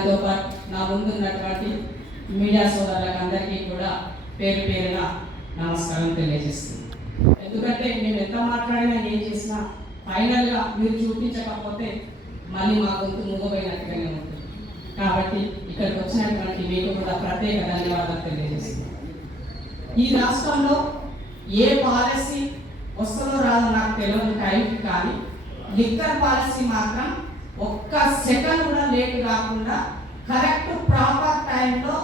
దానితో పాటు నా ముందున్నటువంటి మీడియా సోదరులకు అందరికీ కూడా పేరు పేరున నమస్కారం తెలియజేస్తుంది. ఎందుకంటే మేము ఎంత మాట్లాడినా ఏం చేసినా ఫైనల్గా మీరు చూపించకపోతే మళ్ళీ మా గొంతు మూగపోయినట్టుగానే ఉంటుంది. కాబట్టి ఇక్కడికి వచ్చినటువంటి మీకు కూడా ప్రత్యేక ధన్యవాదాలు తెలియజేస్తుంది. ఈ రాష్ట్రంలో ఏ పాలసీ వస్తుందో రాదో నాకు తెలియని టైంకి కానీ లిక్కర్ పాలసీ మాత్రం ఒక్క సెకండ్ కూడా లేట్ కాకుండా కరెక్ట్ ప్రాపర్ టైంలో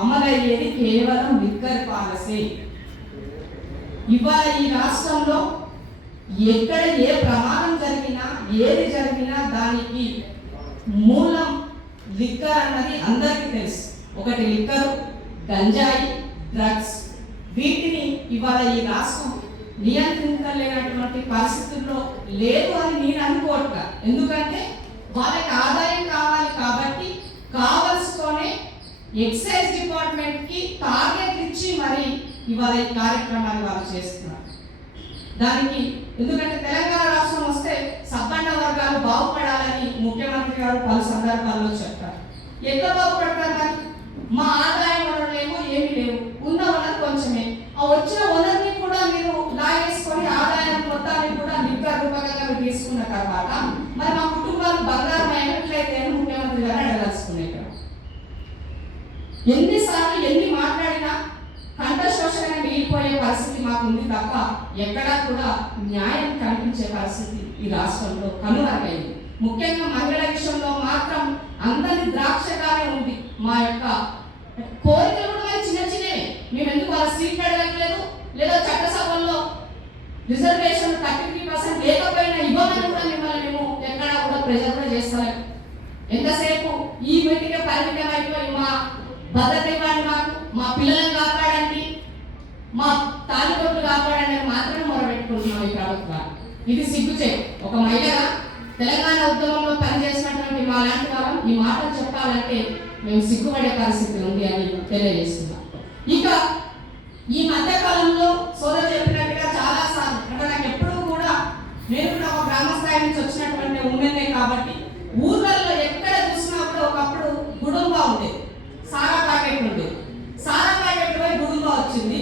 అమలయ్యేది కేవలం లిక్కర్ పాలసీ. ఇవాళ ఈ రాష్ట్రంలో ఎక్కడ ఏ ప్రమాదం జరిగినా ఏది జరిగినా దానికి మూలం లిక్కర్ అన్నది అందరికీ తెలుసు. ఒకటి లిక్కరు, గంజాయి, డ్రగ్స్. వీటిని ఇవాళ ఈ రాష్ట్రం నియంత్రించలేనటువంటి పరిస్థితుల్లో లేదు అని నేను అనుకోవట్లా. ఎందుకంటే వాళ్ళకి ఆదాయం కావాలి కాబట్టి కావలసుకొనే ఎక్సైజ్ డిపార్ట్మెంట్కి టార్గెట్ ఇచ్చి మరి ఇవాళ ఈ కార్యక్రమాన్ని వాళ్ళు చేస్తున్నారు. దానికి ఎందుకంటే తెలంగాణ రాష్ట్రం వస్తే సబ్బండ వర్గాలు బాగుపడాలని ముఖ్యమంత్రి గారు పలు సందర్భాల్లో చెప్తారు. ఎట్లా బాగుపడతారు? మా ఆదాయం వనరులేమో ఏమీ లేవు, ఉన్న వనరు కొంచెమే. ఆ వచ్చిన వనరుని కూడా మీరు లాగేసుకొని ఆదాయం మొత్తాన్ని కూడా లిక్కర్ రూపకంగా తీసుకున్న తర్వాత మరి మా కుటుంబాలు బంగారం అయినట్లయితే ముఖ్యమంత్రి గారు అడగలుసుకునేటారు. ఎన్నిసార్లు ఎన్ని మాట్లాడినా కంఠశోషంగా మిగిలిపోయే పరిస్థితి మాకు ఉంది తప్ప ఎక్కడా కూడా న్యాయం కనిపించే పరిస్థితి ఈ రాష్ట్రంలో కనుమరుగైంది. ముఖ్యంగా మహిళల విషయంలో మాత్రం అందరి ద్రాక్షగానే ఉంది. మా యొక్క కోరికలు కూడా చిన్న చిన్నవి. మేము ఎందుకు వాళ్ళ సీట్ అడగట్లేదు, లేదా చట్టసభల్లో రిజర్వేషన్ 33% లేకపోయినా ఇవ్వమని కూడా మిమ్మల్ని మేము ఎక్కడా కూడా ప్రెజర్ కూడా చేస్తాం. ఎంతసేపు ఈ మీటింగ్ పరిమితం అయిపోయి మా భద్రత ఇవ్వండి, మాకు మా పిల్లలను కాపాడండి, మా తాలిబొట్లు కాపాడండి మాత్రమే మొరబెట్టుకుంటున్నాం ఈ ప్రభుత్వాన్ని. ఇది సిగ్గుచే. ఒక మహిళగా తెలంగాణ ఉద్యమంలో పనిచేసినటువంటి మా లాంటి వాళ్ళం ఈ మాటలు చెప్పాలంటే మేము సిగ్గుపడే పరిస్థితి ఉంది అని తెలియజేస్తున్నాం. ఇక ఈ మధ్యకాలంలో సోదరు చెప్పినట్టుగా చాలా సార్లు అంటే నాకు ఎప్పుడూ కూడా నేను కూడా ఒక గ్రామ స్థాయి నుంచి వచ్చినటువంటి ఉమెన్నే కాబట్టి ఊర్లలో ఎక్కడ చూసినా కూడా ఒకప్పుడు గుడుంబా ఉండేది, సారా ప్యాకెట్ ఉండేది. సారా ప్యాకెట్ పోయి గుడుంబా వచ్చింది.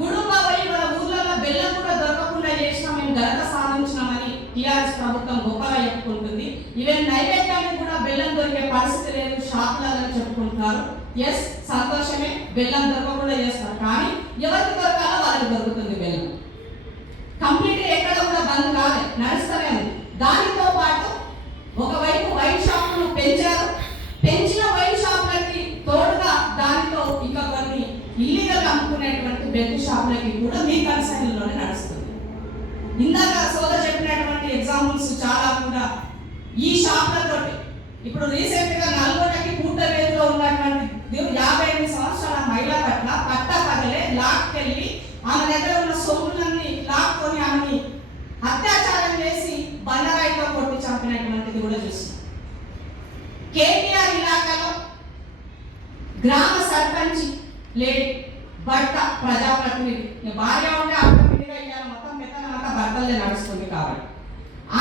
గుడుంబా పోయి మన ఊర్లలో బెల్లం కూడా దొరకకుండా చేసినా మేము ఘనత సాధించినామని టీఆర్ఎస్ ప్రభుత్వం గొప్పగా చెప్పుకుంటుంది. ఈవెన్ నైవేద్యానికి కూడా బెల్లం దొరికే పరిస్థితి లేదు, షాపులలో చెప్పుకుంటున్నారు. ఎస్, సంతోషమే, బెల్లం దొరకకుండా చేస్తారు. కానీ ఎవరికి దొరకాలో వాళ్ళకి దొరుకుతుంది బెల్లం. కంప్లీట్ ఎక్కడ కూడా బంద్ కాదు, నడుస్తూనే ఉంది. దానితో పాటు ఒకవైపు వైన్ షాపులను పెంచారు. పెంచిన వైన్ షాపులకి తోడుగా దానితో ఇంకా కొన్ని ఇల్లీగల్ అమ్ముకునేటువంటి బెల్ట్ షాపులకి కూడా మీ కన్సైన్లోనే నడుస్తుంది. ఇందాక సోదరు చెప్పినటువంటి ఎగ్జాంపుల్స్ చాలా కూడా ఈ షాపులతో ఇప్పుడు రీసెంట్గా నల్గొండకి కూటవేదిలో ఉన్నటువంటి 58 సంవత్సరాల మహిళ పట్ల పట్టపగలే లాక్కెళ్ళి ఆమె దగ్గర ఉన్న సొమ్ములన్నీ లాక్కొని ఆమెని అత్యాచారం చేసి బండరాయితో కొట్టి చంపినటువంటిది కూడా చూస్తున్నాం. కేటీఆర్ ఇలాకాలో గ్రామ సర్పంచ్ లేడీ భర్త ప్రజాప్రతినిధి భార్య ఉంటే ఆటోమేటిక్గా ఇవాళ మొత్తం మెత్తన అంతా భర్తలే నడుస్తుంది. కాబట్టి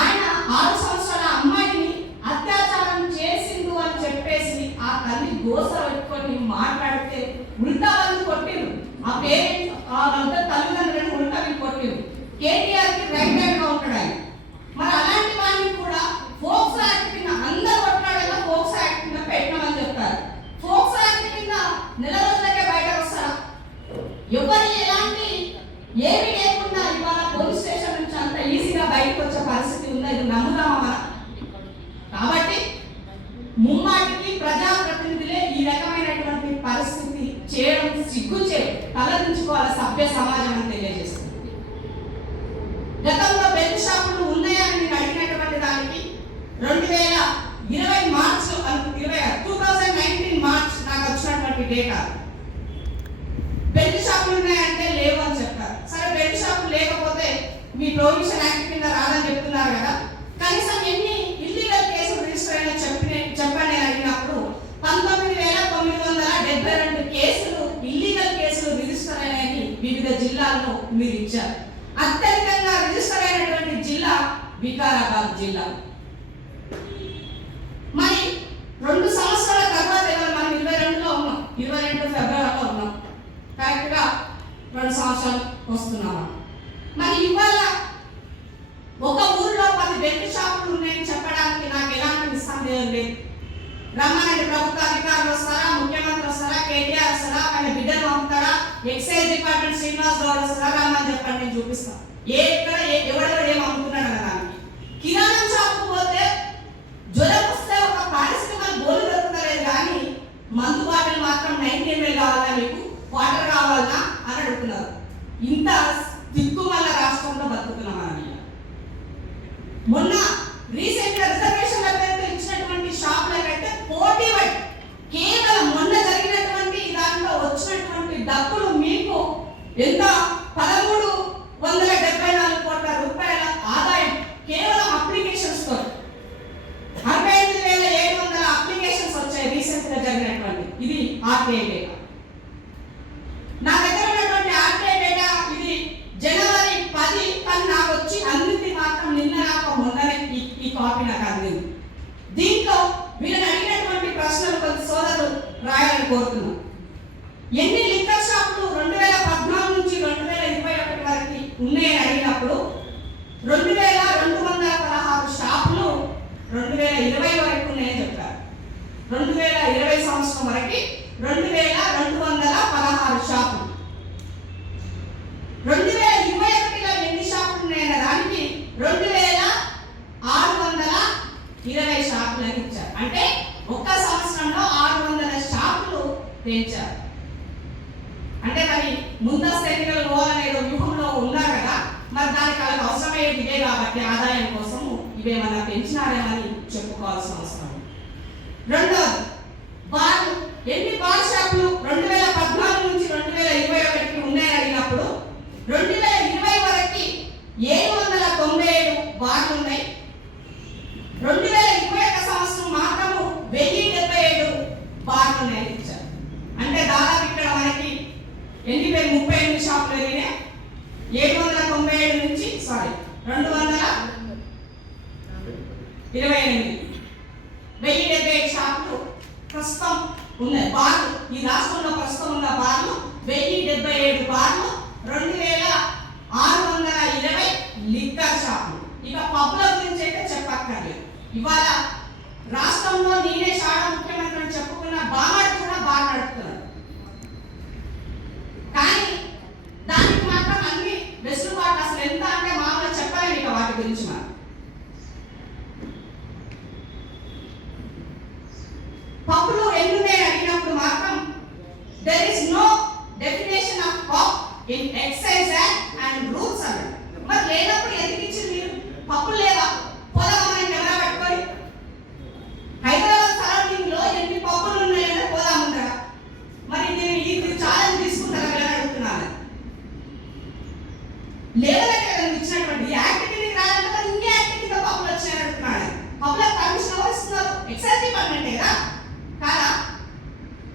ఆయన 6 సంవత్సరాల అమ్మాయిని అత్యాచారం చేసిండు అని చెప్పేసి ఆ తల్లి గోస పెట్టుకొని మాట్లాడితే ఉల్టా వాళ్ళు కొట్టిరు. ఆ పేరెంట్స్ ఆ తల్లిదండ్రులను ఉల్టా వీళ్ళు కొట్టిరు. కేటీఆర్కి రైట్ హ్యాండ్గా ఉంటాడు ఆయన. మరి అలాంటి వాడిని కూడా ఫోక్సో యాక్ట్ కింద అందరూ కొట్లాడేలా ఫోక్సో యాక్ట్ కింద పెట్టినామని చెప్తారు. ఫోక్సో యాక్ట్ కింద నెల రోజులకే బయటకు వస్తారా? ఎవరు ఎలాంటి ఏమి లేకుండా ఇవాళ పోలీస్ స్టేషన్ నుంచి అంత ఈజీగా బయటకు వచ్చే పరిస్థితి ఉందా? ఇది నమ్ముదామా మనం? కాబట్టి ముమ్మాటికి ప్రజాప్రతినిధులే ఈ రకమైనటువంటి పరిస్థితి చేయడం సిగ్గుచే తలదించుకోవాలి సభ్య సమాజం అని తెలియజేస్తుంది. గతంలో బెల్ట్ షాపులు ఉన్నాయని నేను అడిగినటువంటి దానికి 2019 మార్చ్ నాకు వచ్చినటువంటి డేటా బెల్ట్ షాపులు ఉన్నాయంటే లేవు అని చెప్పారు. సరే, బెల్ట్ షాపులు లేకపోతే మీ ప్రొవిషన్ యాక్ట్ కింద రాదని చెప్తున్నారు కదా, కనీసం ఎన్ని ఇల్లీగల్ కేసులు రిజిస్టర్ అయినా చెప్పండి అని అడిగినప్పుడు 19,972 కేసులు ఇల్లీగల్ కేసులు రిజిస్టర్ అయినాయని వివిధ జిల్లాల్లో మీరు ఇచ్చారు. అత్యధికంగా రిజిస్టర్ అయినటువంటి జిల్లా వికారాబాద్ జిల్లా. మరి 2 సంవత్సరాల 2 సంవత్సరాలు వస్తున్నాం. మరి ఇవాళ ఒక ఊరిలో 10 బెల్ట్ షాపులు ఉన్నాయని చెప్పడానికి నాకు ఎలాంటి నిస్సందేహం లేదు. రమ్మనండి, ప్రభుత్వ అధికారులు వస్తారా, ముఖ్యమంత్రి వస్తారా, కేటీఆర్ వస్తారా, ఆయన బిడ్డలు పంపుతారా, ఎక్సైజ్ డిపార్ట్మెంట్ శ్రీనివాస్ గౌడ్ వస్తారా, రమ్మని చెప్పండి, నేను చూపిస్తాను ఎవడెవడు ఏం అమ్ముతున్నాడు అనడానికి. కిరాణా షాపుకు పోతే జ్వరం వస్తే ఒక పారిశ్రామిక గోలు దొరుకుతలేదు, కానీ మందు బాటిల్ మాత్రం 90 ml కావాలా, మీకు వాటర్ కావాలా అని అడుగుతున్నారు. ఇంత దిక్కుమల్ల రాష్ట్రంలో బతుకుతున్నాం అని. మొన్న రీసెంట్ రిజర్వేషన్ల పేరుతో ఇచ్చినటువంటి షాపులకైతే పోటీ పడి కేవలం మొన్న జరిగినటువంటి దాంట్లో వచ్చినటువంటి డబ్బులు మీకు ఎంత 1374 కోట్ల రూపాయల ఆదాయం కేవలం అప్లికేషన్స్ తో. 65,700 అప్లికేషన్స్ వచ్చాయి రీసెంట్ గా జరిగినటువంటి. ఇది ఆర్టీఐ డేటా. నా దగ్గర ఉన్నటువంటి ఆర్టీఐ డేటా ఇది జనవరి 10, కానీ నాకు వచ్చి అన్నింటి మాత్రం నిన్న నాకు మొన్ననే ఈ కాపీ నాకు అందింది. దీంట్లో వీళ్ళని అడిగినటువంటి ప్రశ్నలు కొంత సోదరులు రాయాలని కోరుతున్నాను. ఎన్ని లిక్కర్ షాపులు 2014 నుంచి 2021 వరకు ఉన్నాయని అడిగినప్పుడు 2216 షాపులు 2020 వరకు ఉన్నాయని చెప్పారు. 2020 సంవత్సరం వరకు 2216 షాపులు. 2021లో ఎన్ని షాపులు ఉన్నాయన్న దానికి 2620 షాపులు అని ఇచ్చారు. అంటే ఒక్క సంవత్సరంలో 600 షాపులు పెంచారు. అంటే మరి ముందస్తు ఎన్నికలు పోవాలనే వ్యూహంలో ఉన్నారు కదా, మరి దానికి వాళ్ళకి అవసరమయ్యేది ఇదే కాబట్టి ఆదాయం కోసం ఇవేమన్నా పెంచినారేమని చెప్పుకోవాల్సిన అవసరం. రెండవది బార్లు. ఎన్ని బార్ షాపులు 2014 నుంచి 2021 ఉన్నాయని అడిగినప్పుడు 2020 వరకు 797 బార్లు ఉన్నాయి. 2021 సంవత్సరం మాత్రము 1077 బార్లు ఉన్నాయని ఇచ్చారు. అంటే దాదాపు ఇక్కడ మనకి 38 షాపులు ఎరిగినాయి. 797 నుంచి 228 1077 షాపులు ప్రస్తుతం ఉన్నాయి. బార్లు ఈ రాష్ట్రంలో ప్రస్తుతం ఉన్న బార్లు 1077 బార్లు, 2620 లిక్కర్ షాపులు. ఇక పబ్ల గురించి అయితే చెప్పక్కర్లేదు. ఇవాళ రాష్ట్రంలో నేనే షాడ ముఖ్యమంత్రి అని చెప్పుకున్న బామాడు కూడా బాగా నడుపుతున్నాడు. కానీ దానికి మాత్రం అన్ని వెసులుబాటు అసలు ఎంత అంటే మామూలు చెప్పలేము ఇక వాటి గురించి. మనం పప్పులు ఎన్నున్నాయి అడిగినప్పుడు మాత్రం there is no definition of pub in excise act and rules అన్నాడు. మరి లేనప్పుడు ఎందుకు ఇచ్చింది మీరు? పప్పులు లేవా? పోదామా మనం కెమెరా పెట్టుకొని హైదరాబాద్ సరౌండింగ్ లో ఎన్ని పప్పులు ఉన్నాయని పోదామంటారా? మరి ఇది ఛాలెంజ్ తీసుకుంటారా అని అడుగుతున్నాను. లేవలంటే ఇచ్చినటువంటి యాక్టివిటీ రాదంటే ఇంకే యాక్టివిటీతో పప్పులు వచ్చాయని అడుగుతున్నాడు. పప్పులకు పర్మిషన్ ఎవరు ఇస్తున్నారు? ఎక్సైజ్ డిపార్ట్మెంటే కదా. కాదా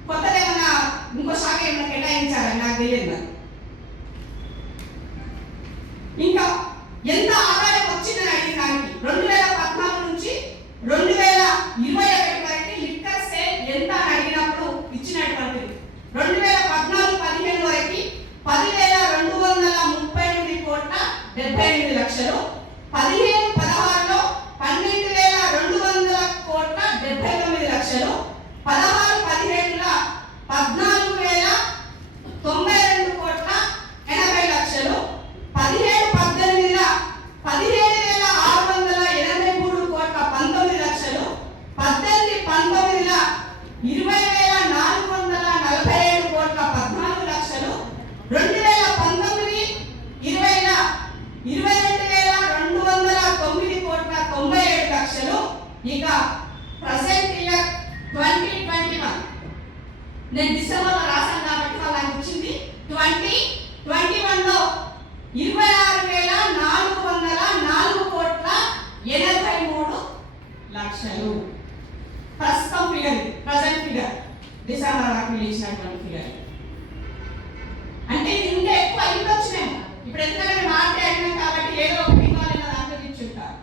కొత్తగా ఏమన్నా ఇంకో శాఖ ఏమన్నా కేటాయించారని నాకు తెలియదు. ఇంకా ఎంత ఆదాయం వచ్చిందని అడిగిన దానికి 2014 నుంచి 2021 వరకు లిక్కర్ సేల్ ఎంత అని అడిగినప్పుడు ఇచ్చినటువంటిది 2014-15 వరకు 10,238 కోట్ల 78 లక్షలు, 15-16లో 12,200 కోట్ల 79 లక్షలు, 16-17లో 14,092 కోట్ల 80 లక్షలు, 17-18లో 17,683 కోట్ల 19 లక్షలు, 18-19లో 20,447 కోట్ల 14 లక్షలు, 2019-20లో 22,209 కోట్ల 97 లక్షలు. ఇక ప్రెసెంట్ ఇయర్ 2021 నేను డిసెంబర్లో రాశాను కాబట్టి వాళ్ళకి వచ్చింది 2021లో 26,404 కోట్ల 83 లక్షలు. ప్రస్తుతం ఫిగర్, ప్రజెంట్ ఫిగర్, డిసెంబర్ వరకు ఇచ్చినటువంటి ఫిగర్. అంటే ఇది ఇంకా ఎక్కువ అయింది వచ్చినాయి. ఇప్పుడు ఎందుకంటే మార్చి అయినాయి కాబట్టి ఏదో ఒక ఇవ్వాలి దాంట్లో ఇచ్చుంటారు.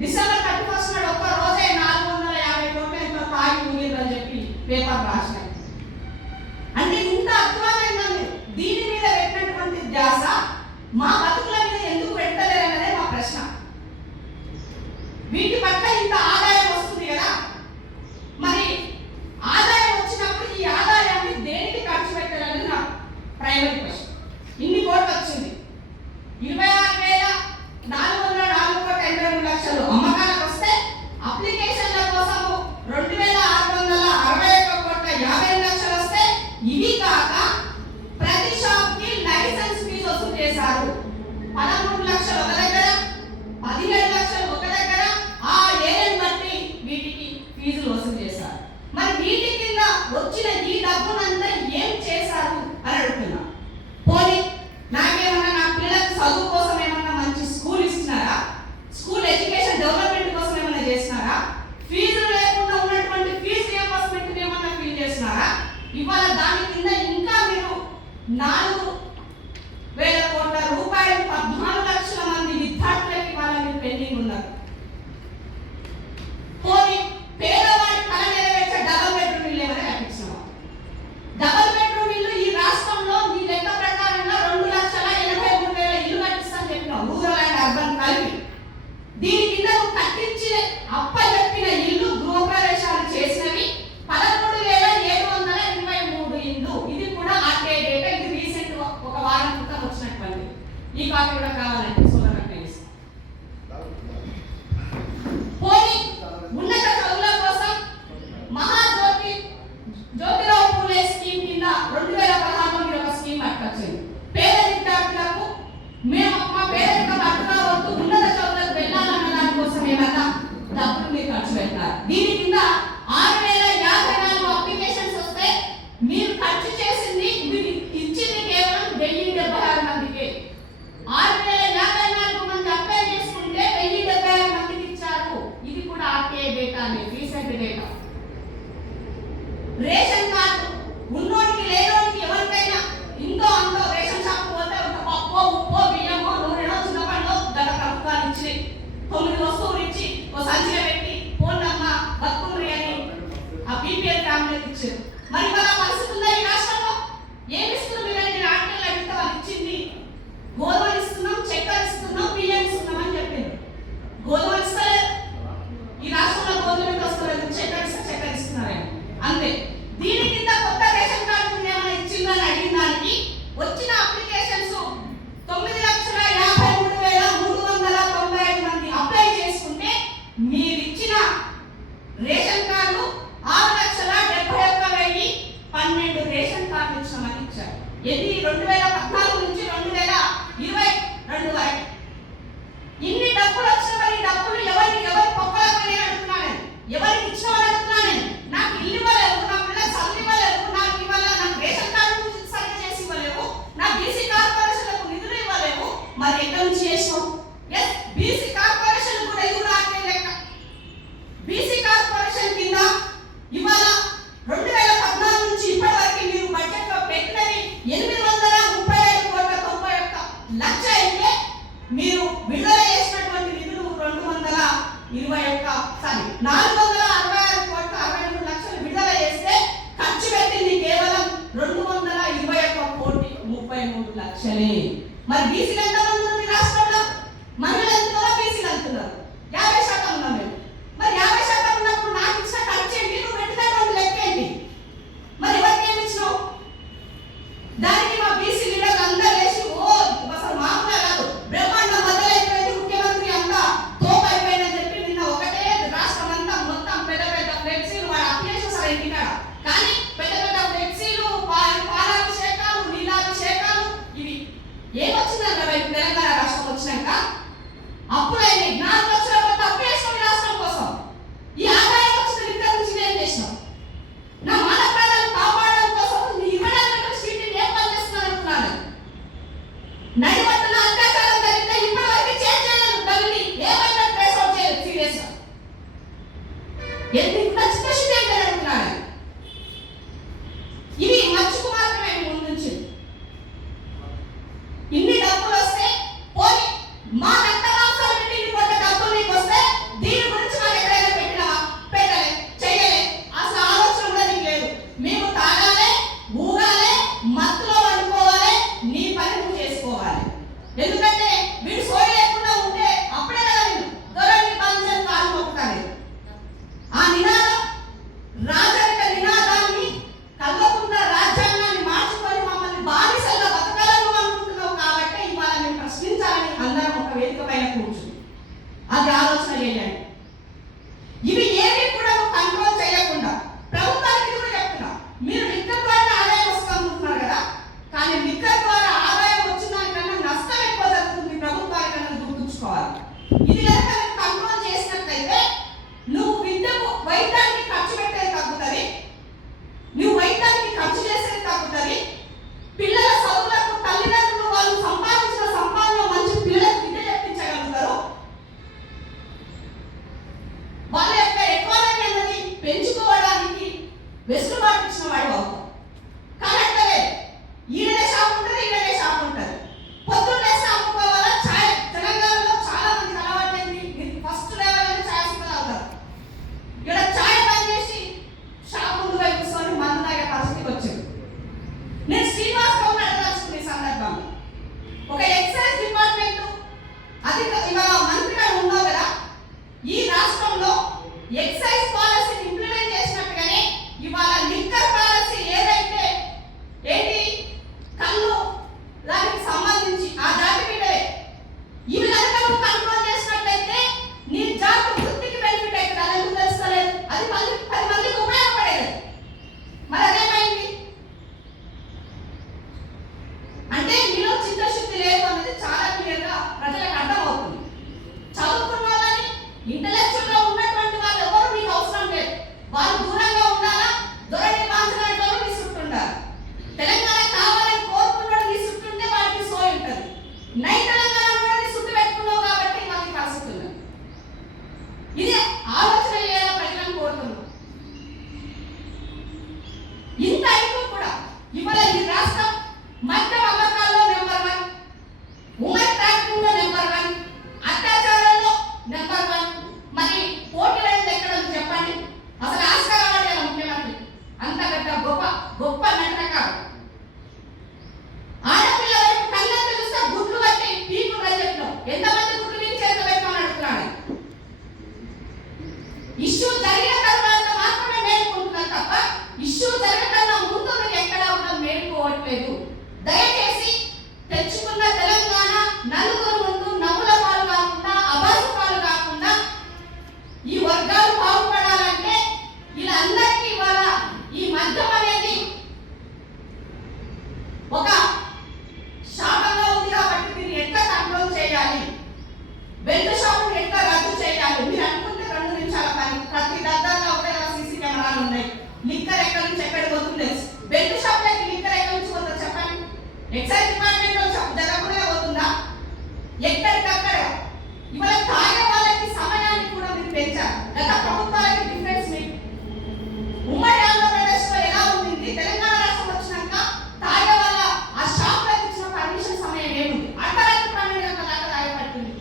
డిసెంబర్ 31 నాడు ఒక్క రోజే 450 కోట్ల ఎంతో తాగి ముగిరని చెప్పి పేపర్ రాసినాయి. అంటే ఇంత అధ్వానంగా దీని మీద పెట్టినటువంటి మా బతుకుల మీద ఎందుకు పెట్టలేరన్నదే మా ప్రశ్న. వీటి పట్ల ఇంత ఆదాయం వస్తుంది కదా, మరి ఆదాయం వచ్చినప్పుడు ఈ ఆదాయాన్ని దేనికి ఖర్చు పెట్టాలని నా ప్రైమరీ క్వశ్చన్. ఇన్ని కోట్లు వచ్చింది, 26,404,83 అమ్మకాలకు వస్తే అప్లికేషన్ల కోసము 2,661,50,00,000 వస్తే ఇవి కాక ప్రతి షాప్ కి లైసెన్స్ ఫీజు వసూలు చేశారు. 13 లక్షలు ఒక దగ్గర, 17 లక్షలు ఒక దగ్గర, ఆ ఏరియాని బట్టి వీటికి ఫీజులు వసూలు చేశారు. మరి వీటి కింద వచ్చిన ఈ డబ్బునంతా ఏం చేశారు అని అడుగుతున్నా. పోనీ నాకేమన్నా నా పిల్లలకు చదువు కోసం ఏమన్నా మంచి స్కూల్ ఇస్తున్నారా? స్కూల్ ఎడ్యుకేషన్ డెవలప్మెంట్ కోసం ఏమన్నా చేస్తున్నారా? ఫీజులు లేకుండా ఉన్నటువంటి ఫీజు రియంబర్స్మెంట్ ఏమన్నా ఫీల్ చేస్తున్నారా? ఇవాళ దాని కింద ఇంకా మీరు 4,000 కోట్ల రూపాయలు 14 లక్షల మంది విద్యార్థులకి ఇవాళ మీరు పెండింగ్ ఉన్నారు. పోనీ పేదవాడి కళ నెరవేర్చే డబుల్ బెడ్రూమ్ ఇల్లు ఏమైనా కట్టించినావా? డబుల్ బెడ్రూమ్ ఇల్లు ఈ రాష్ట్రంలో మీ లెక్క ప్రకారంగా 2,83,000 ఇల్లు కట్టిస్తాను చెప్పినావు, రూరల్ అండ్ అర్బన్ కలిపి. దీని కింద నువ్వు కట్టించి అప్పచెప్పిన ఇల్లు గృహప్రవేశాలు చేసినవి 13,723 ఇల్లు. ఇది కూడా ఆర్టీఐ డేటా, ఇది రీసెంట్ ఒక వారం క్రితం వచ్చినటువంటి. ఈ కాపీ కూడా కావాలంటే సోదరు పోనీ ఉన్నత చదువుల కోసం జ్యోతిరావు పూలే స్కీమ్ కింద 2016లో మీరు ఒక స్కీమ్ పట్టుకొచ్చింది. పేద విద్యార్థులకు మా పేదరికం అడ్డుగా వద్దు, ఉన్నత చదువులకు వెళ్ళాలన్న దానికోసం ఏమన్నా డబ్బులు మీరు ఖర్చు పెట్టారు. దీని కింద 6,054 అప్లికేషన్స్ వస్తే మీరు ఖర్చు చేసింది, మీరు ఇచ్చింది కేవలం 1,076 మందికి. 6,054 మంది అప్లై చేసుకుంటే 1,076 మందికి ఇచ్చారు. ఇది కూడా RTI data, recent data. Ration card ఉన్నోడికి లేనోడికి ఎవరికైనా ఇంతో అంతో రేషన్ షాప్ పోతే ఒక పప్పో ఉప్పో బియ్యమో నూనెనో చింతపండో గత ప్రభుత్వాలు ఇచ్చి 9 వస్తువులు ఇచ్చి ఓ సంచిలో పెట్టి పోండమ్మ బతుకుండ్రి అని ఆ బీపీఎల్ ఫ్యామిలీకి ఇచ్చారు. మరి వాళ్ళ పరిస్థితి ఉందా ఈ రాష్ట్రంలో? ఏమి ఇస్తున్నారు మీరని నేను ఆర్టీఐలు అడిగితే వాళ్ళు ఇచ్చింది గోధుమలు ఇస్తున్నాం, చక్కెర ఇస్తున్నాం, బియ్యం ఇస్తున్నాం అని చెప్పింది. గోధుమలు ఇస్తలేదు ఈ రాష్ట్రంలో, గోధుమలు వస్తలేదు, చక్కెర ఇస్తే చక్కెర ఇస్తున్నారని అంతే. దీని కింద కొత్త రేషన్ కార్డు ఏమైనా ఇచ్చిందని అడిగిన దానికి వచ్చిన అప్లికేషన్స్ 9,53,395 మంది అప్లై చేసుకుంటే మీరు ఇచ్చిన రేషన్ కార్డు 6,71,012 రేషన్ కార్డు ఇచ్చినామని ఇచ్చారు. ఇది 2014 నుంచి 2022 వరకు. ఇన్ని డబ్బులు వచ్చిన మరి డబ్బులు ఎవరి పొక్కలకు పోయి అడుగుతున్నాను, ఎవరికి ఇచ్చినామని అడుగుతున్నాను. నాకు ఇల్లు ఇవ్వలేవు, నా పిల్లలకు చదువు ఇవ్వలేవు, నాకు ఇవాళ నాకు రేషన్ కార్డు సరిగ్గా చేసి ఇవ్వలేవు, నా బీసీ కార్పొరేషన్లకు నిధులు ఇవ్వలేవు. మరి ఎక్కడి నుంచి చేసినావు? ఎస్, బీసీ కార్పొరేషన్ కూడా ఇది కూడా ఆర్టీఐ లెక్క. బీసీ కార్పొరేషన్ కింద ఇవాళ 2014 నుంచి ఇప్పటి వరకు మీరు బడ్జెట్ లో పెట్టినవి 835,91,00,000 అయితే మీరు విడుదల చేసినటువంటి నిధులు 466,63,00,000 విడుదల చేస్తే ఖర్చు పెట్టింది కేవలం 221,33,00,000. మరి బీసీలు ఎంతమంది ఉన్నారు ఈ రాష్ట్రంలో? మహిళలు ఎంతున్నారు, బీసీలు ఎంతున్నారు? 50% ఉన్నాం మేము. మరి 50% ఉన్నప్పుడు నాకు ఇచ్చిన ఖర్చు ఏంటి, నువ్వు పెట్టినటువంటి లెక్క ఏంటి? మరి ఎవరికి ఏమి ఇచ్చినావు? దానికి మా బీసీ లీడర్లు అందరూ వేసి ఓ అసలు మామూలుగా కాదు, బ్రహ్మాండం బద్దలైపోయింది, ముఖ్యమంత్రి అంతా తోపు అయిపోయిందని చెప్పి నిన్న ఒకటే రాష్ట్రం అంతా మొత్తం పెద్ద పెద్ద ఫ్లెక్సీలు వాళ్ళ అప్లికేషన్స్ అలా ఇంటికాడ. కానీ పెద్ద పెద్ద ఫ్లెక్సీలు, పాలాభిషేకాలు, నీలాభిషేకాలు, ఇవి ఏమొచ్చిందంట తెలంగాణ రాష్ట్రం వచ్చినాక అప్పులైన 4 లక్షల కొత్త అప్పు వేసినాం ఈ రాష్ట్రం కోసం. ఈ ఆదాయం వచ్చిన విద్య నుంచి ఏం చేసినాం? నా మానవ ప్రాణాలు కాపాడడం కోసం నీ ఇవ్వడానికి సీట్ ఏం పనిచేస్తున్నారు అనుకున్నాను. నడిపట్టున అత్యాచారం జరిగితే ఇప్పటి వరకు చేంజ్ చేయలేదు, దాన్ని ఏమైనా ట్రేస్ అవుట్ చేయలేదు సీరియస్గా. ఎందుకు చిత్తశుద్ధి అంటే అడుగుతున్నాను. ఇది మచ్చుకు మాత్రమే ముందు నుంచి. ఇన్ని డబ్బులు వస్తే పోనీ మా రక్తమాంసాలు పెట్టి కొట్టే డబ్బులు నీకు వస్తే దీని గురించి మాకు ఎక్కడైనా పెట్టినావా? పెట్టలే, చెయ్యలే, అసలు ఆలోచన కూడా నీకు లేదు. మేము తాగాలి, ఊగాలి, మత్తులో వండుకోవాలి, నీ పని నువ్వు చేసుకోవాలి. ఇష్యూ జరగకన్నా ముందు మీరు ఎక్కడా కూడా మేలుకోవట్లేదు. దయచేసి తెచ్చుకున్న తెలంగాణ నలుగురు ముందు నవ్వుల పాలు కాకుండా అబాసు పాలు కాకుండా ఈ వర్గాలు బాగుపడాలంటే వీళ్ళందరికీ ఇవాళ ఈ మద్యం అనేది ఒక శాపంగా ఉంది కాబట్టి మీరు ఎట్లా కంట్రోల్ చేయాలి, బెల్ట్ షాపులు ఎట్లా రద్దు చేయాలి. మీరు అనుకుంటే 2 నిమిషాల పని. ప్రతి దగ్గరలో ఒకటే సీసీ కెమెరాలు ఉన్నాయి. లిక్కర్ ఎక్కడి నుంచి ఎక్కడ పోతుంది తెలుసు. బెల్ట్ షాపులకి లిక్కర్ ఎక్కడి నుంచి పోతుందో చెప్పండి. ఎక్సైజ్ డిపార్ట్మెంట్ లో జరగకుండా పోతుందా? ఎక్కడికక్కడ ఇవాళ తాగే వాళ్ళకి సమయాన్ని కూడా మీరు పెంచారు. గత ప్రభుత్వాలకి డిఫరెన్స్ మీకు ఉమ్మడి ఆంధ్రప్రదేశ్ లో ఎలా ఉంది? తెలంగాణ రాష్ట్రం వచ్చినాక తాగే వాళ్ళ ఆ షాపులకు ఇచ్చిన పర్మిషన్ సమయం ఏముంది? అర్ధరాత్రి 12 గంటల దాకా తాగబడుతుంది.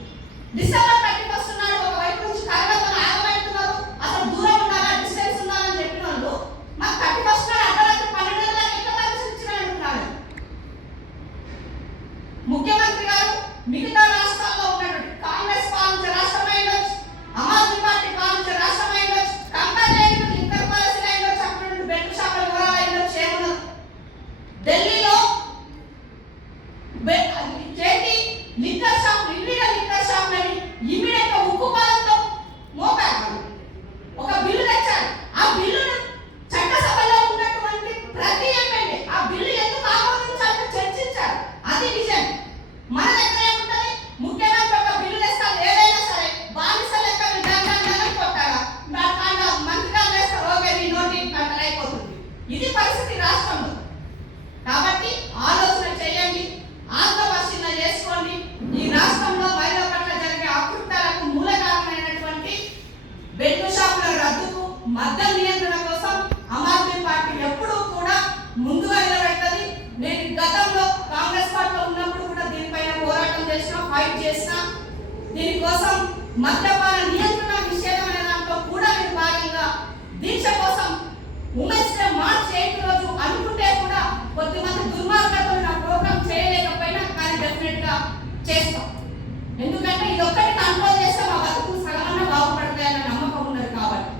డిసెంబర్ 31 నాడు ఒక వైపు నుంచి కరగతో ఆగబడుతున్నారు. అసలు దూరం ఉండాలా, డిస్టెన్స్ ఉండాలని చెప్పిన వాళ్ళు మాకు 31 నాడు అర్ధరాత్రి 12 గంటలకు ఎట్లా పర్మిషన్ ఇచ్చినారు అంటున్నారు. ముఖ్యమంత్రి గారు మిగతా రాష్ట్రాల్లో ఉన్నటువంటి కాంగ్రెస్ పాలించే రాష్ట్రమై ఉండొచ్చు, ఆమ్ ఆద్మీ పార్టీ పాలించే రాష్ట్రమై ఉండొచ్చు, కంపేర్ చేయడం లిక్కర్ పాలసీ లైన్లో చెప్పినట్టు బెల్ట్ షాపుల వివరాలు ఉండొచ్చు. ఏమన్నా ఢిల్లీలో చేతి liquor shop illegal liquor shop అని ఇమీడియట్ గా ఉక్కు పాలతో మోపారు. ఒక బిల్లు తెచ్చారు. ఆ బిల్లును చట్టసభలో ఉన్నటువంటి ప్రతి ఎమ్మెల్యే ఆ బిల్లు ఎందుకు ఆమోదించాలని చర్చించారు. అది విజయం. మన దగ్గర ఏముంటది? ముఖ్యమంత్రి ఒక బిల్లు తెస్తారు, ఏదైనా సరే బానిస లెక్క విధానాన్ని కొట్టారా, మంత్రిగారు వేస్తారు, ఓకే నీ నోటి కంట్రోల్ అయిపోతుంది. ఇది పరిస్థితి రాష్ట్రంలో. కాబట్టి ఆలోచన చేయండి, ఆత్మపరిశీలన చేసుకోండి. ఈ రాష్ట్రంలో మహిళల పట్ల జరిగే అకృత్యాలకు మూల కారణమైనటువంటి బెల్ట్ షాపుల రద్దుకు, మద్యం నియంత్రణ కోసం ఆమ్ ఆద్మీ పార్టీ ఎప్పుడూ కూడా ముందుగా నిలబెట్టది. నేను గతంలో కాంగ్రెస్ పార్టీలో ఉన్నప్పుడు కూడా దీనిపైన పోరాటం చేసిన, ఫైట్ చేసిన. దీనికోసం మద్యపాన నియంత్రణ నిషేధం అనే దాంట్లో కూడా నేను భాగంగా దీక్ష కోసం ఉమెన్స్ డే మార్చ్ 8 రోజు అనుకుంటే కూడా కొద్దిమంది దుర్మార్గతలు నా ప్రోగ్రామ్ చేయలేకపోయినా కానీ డెఫినెట్ గా చేస్తాం. ఎందుకంటే ఇది ఒక్కటి కంట్రోల్ చేస్తే మా బతుకు సగమన్నా బాగుపడతాయన్న నమ్మకం ఉన్నది. కాబట్టి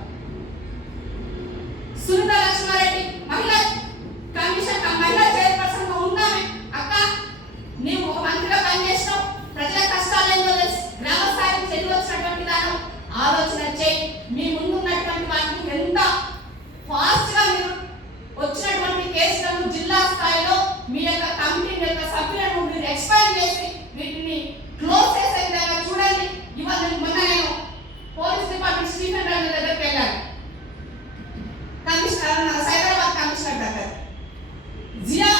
సునీత లక్ష్మారెడ్డి మహిళా కమిషన్ మహిళా చైర్పర్సన్ గా ఉన్నామే. అక్క నీవు ఒక మంత్రిగా పనిచేస్తావు, ప్రజల కష్టాలు ఏందో తెలుసు, గ్రామ స్థాయికి చెల్లి వచ్చినటువంటి దానం ఆలోచన చేయి. మీ ముందు ఉన్నటువంటి వాటిని ఎంత ఫాస్ట్ గా మీరు వచ్చినటువంటి కేసులను జిల్లా స్థాయిలో మీ యొక్క కమిటీ యొక్క సభ్యులను మీరు ఎక్స్పైర్ చేసి వీటిని క్లోజ్ చేసే విధంగా చూడండి. ఇవాళ మొన్న నేను పోలీస్ డిపార్ట్మెంట్ స్టీఫెన్ రాజు దగ్గరికి వెళ్ళాను. కమిషనర్ మన సైబరాబాద్ కమిషనర్ దగ్గర జియా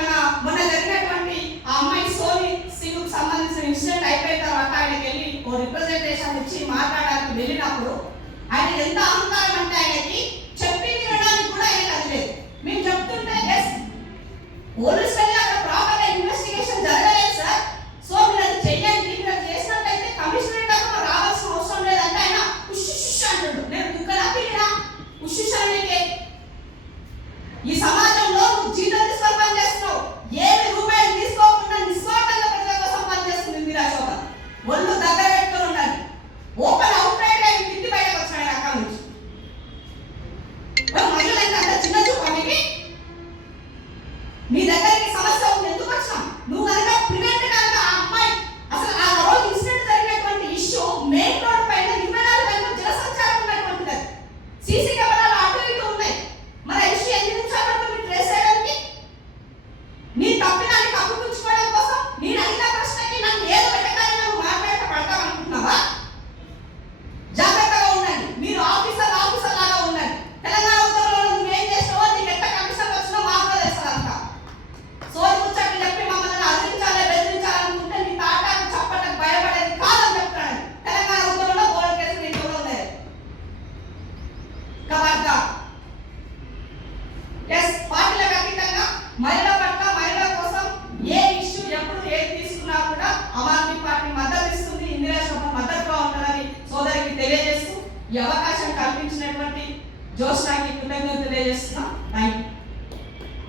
మన మొన్న జరిగినటువంటి ఆ అమ్మాయి సోని సింగ్కు సంబంధించిన ఇన్సిడెంట్ అయిపోయిన తర్వాత ఆయనకి వెళ్ళి ఓ రిప్రజెంటేషన్ ఇచ్చి మాట్లాడడానికి వెళ్ళినప్పుడు ఆయన ఎంత అహంకారం అంటే ఆయనకి చెప్పి వినడానికి కూడా ఆయన కదలేదు. మేము చెప్తుంటే ఎస్ పోలీస్ వెళ్ళి అక్కడ ప్రాపర్ ఇన్వెస్టిగేషన్ జరగలేదు సార్, సో మీరు అది చెయ్యండి, మీరు అది చేసినట్లయితే కమిషనరేట్ దాకా రావాల్సిన అవసరం లేదంటే ఆయన ఉష్ అంటాడు. నేను కుక్కలా పిల్లినా ఉష్ అనేకే ఈ సమాజంలో జీతం తీసుకొని పనిచేస్తున్నావు, ఏమి రూపాయలు తీసుకోకుండా నిస్వార్థంగా ప్రజల కోసం పనిచేస్తుంది మీరు. అశోక ఒళ్ళు దగ్గర పెట్టుకొని ఉండాలి. ఓపెన్ అవుట్ రైట్ గా ఇంటి బయటకు వచ్చినాయి అక్కడ నుంచి. మహిళలైతే అంత చిన్న చూపు మీకు నీ దగ్గరికి సమస్య ఉంది, ఎందుకు వచ్చినాం? నువ్వు కనుక ప్రివెంట్ కనుక ఆ అమ్మాయి అసలు ఆ రోజు ఇన్సిడెంట్ జరిగినటువంటి ఇష్యూ మెయిన్ రోడ్ పైన 24 గంటలు జనసంచారం ఉన్నటువంటిది. సీసీ కెమెరాలు అటు ఇటు ఉన్నాయి. మరి ఇష్యూ ఎన్ని నిమిషాలు పడుతుంది ట్రేస్ చేయడానికి? నీ తప్పిదాన్ని కప్పుపుచ్చుకోవడం కోసం నేను అడిగిన ప్రశ్నకి నన్ను ఏదో వెనకాల నువ్వు మాట్లాడక పడతావు అనుకుంటున్నావా? జాగ్రత్తగా ఉండండి. మీరు ఆఫీసర్ లాగా ఉండండి. తెలంగాణ ఉద్యమంలో నువ్వేం చేస్తావో నీకు ఎంత కమిషన్ వచ్చినా మాకు తెలుస్తుంది అంతా. సోది ముచ్చట్లు చెప్పి మమ్మల్ని అదిరించాలి బెదిరించాలనుకుంటే నీ తాటాకు చప్పటకు భయపడేది కాదని చెప్తున్నాను. తెలంగాణ ఉద్యమంలో గోల్డ్ కేసులు ఇంట్లో ఉన్నాయి కాబట్టి ఎస్ పార్టీలకు అతీతంగా మహిళల పట్ల మహిళల కోసం ఏ ఇష్యూ ఎప్పుడు ఏది తీసుకున్నా కూడా ఆమ్ ఆద్మీ పార్టీ మద్దతు ఇస్తుంది, ఇందిరా శోభ మద్దతుగా ఉంటుందని సోదరికి తెలియజేస్తూ ఈ అవకాశం కల్పించినటువంటి జోష్నాకి కృతజ్ఞతలు తెలియజేస్తున్నాం. Thank you.